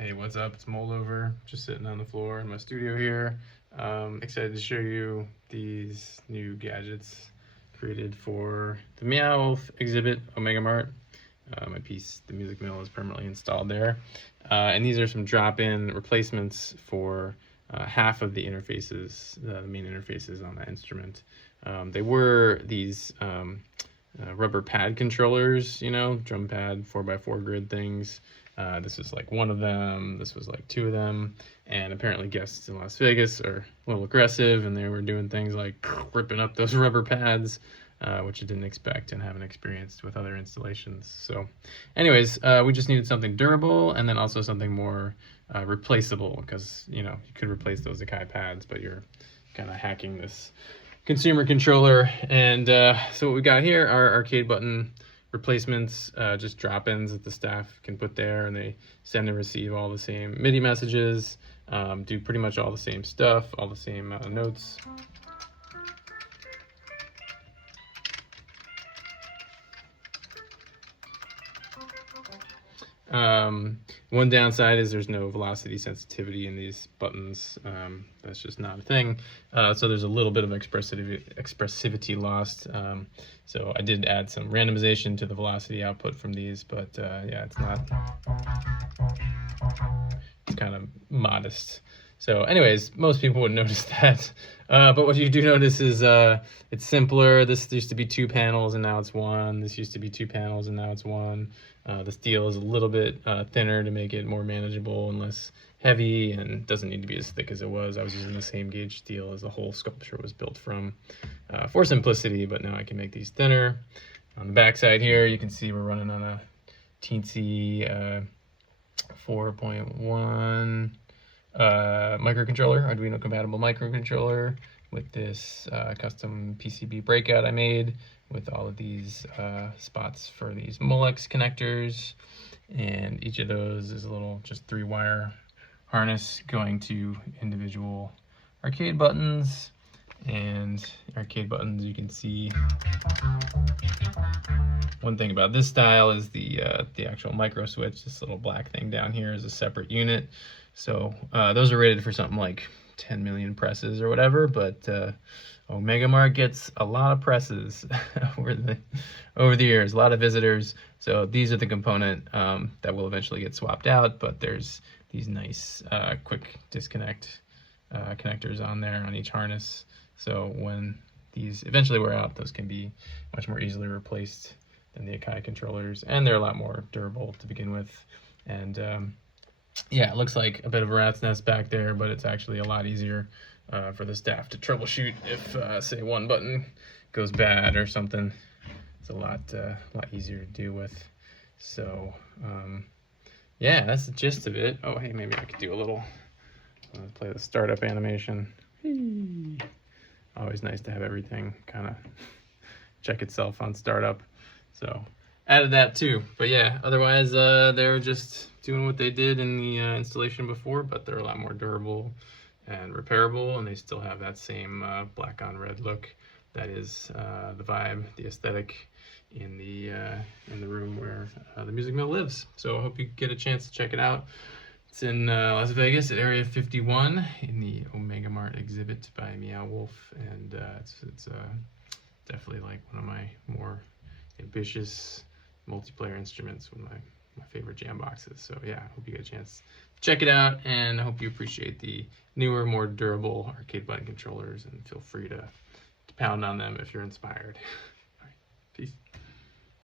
Hey, what's up? It's Moldover, just sitting on the floor in my studio here. Excited to show you these new gadgets created for the Meow Wolf exhibit, Omega Mart. My piece, the music mill, is permanently installed there. And these are some drop-in replacements for half of the interfaces, the main interfaces on the instrument. They were these rubber pad controllers, you know, drum pad 4x4 grid things. This was like one of them, this was like two of them, and apparently guests in Las Vegas are a little aggressive, and they were doing things like ripping up those rubber pads, which I didn't expect and haven't experienced with other installations. So anyways, we just needed something durable and then also something more replaceable, because, you know, you could replace those Akai pads, but you're kind of hacking this consumer controller. And so what we got here are arcade button replacements, just drop-ins that the staff can put there, and they send and receive all the same MIDI messages, do pretty much all the same stuff, all the same notes. One downside is there's no velocity sensitivity in these buttons. That's just not a thing. So there's a little bit of expressivity lost. So I did add some randomization to the velocity output from these, but yeah, it's kind of modest. So anyways, most people wouldn't notice that. But what you do notice is it's simpler. This used to be 2 panels and now it's 1. This used to be 2 panels and now it's 1. The steel is a little bit thinner to make it more manageable and less heavy, and doesn't need to be as thick as it was. I was using the same gauge steel as the whole sculpture was built from for simplicity, but now I can make these thinner. On the back side here, you can see we're running on a teensy 4.1 microcontroller, Arduino compatible microcontroller, with this custom PCB breakout I made with all of these spots for these Molex connectors, and each of those is a little just 3-wire harness going to individual arcade buttons. And arcade buttons, you can see one thing about this style is the actual micro switch. This little black thing down here is a separate unit. So those are rated for something like 10 million presses or whatever, but Omega Mart gets a lot of presses over the years, a lot of visitors. So these are the component that will eventually get swapped out, but there's these nice quick disconnect connectors on there on each harness. So when these eventually wear out, those can be much more easily replaced than the Akai controllers, and they're a lot more durable to begin with. And yeah, it looks like a bit of a rat's nest back there, but it's actually a lot easier for the staff to troubleshoot if, say, one button goes bad or something. It's a lot easier to deal with. So, yeah, that's the gist of it. Oh, hey, maybe I could do a little, play the startup animation. Whee. Always nice to have everything kind of check itself on startup. So added that too. But yeah, otherwise they're just doing what they did in the installation before, but they're a lot more durable and repairable, and they still have that same black on red look. That is the vibe, the aesthetic in the room where the music mill lives. So I hope you get a chance to check it out. It's in Las Vegas at Area 51 in the Omega Mart exhibit by Meow Wolf, and it's definitely like one of my more ambitious multiplayer instruments, one of my favorite jam boxes. So yeah, I hope you get a chance to check it out, and I hope you appreciate the newer, more durable arcade button controllers, and feel free to pound on them if you're inspired. All right, peace.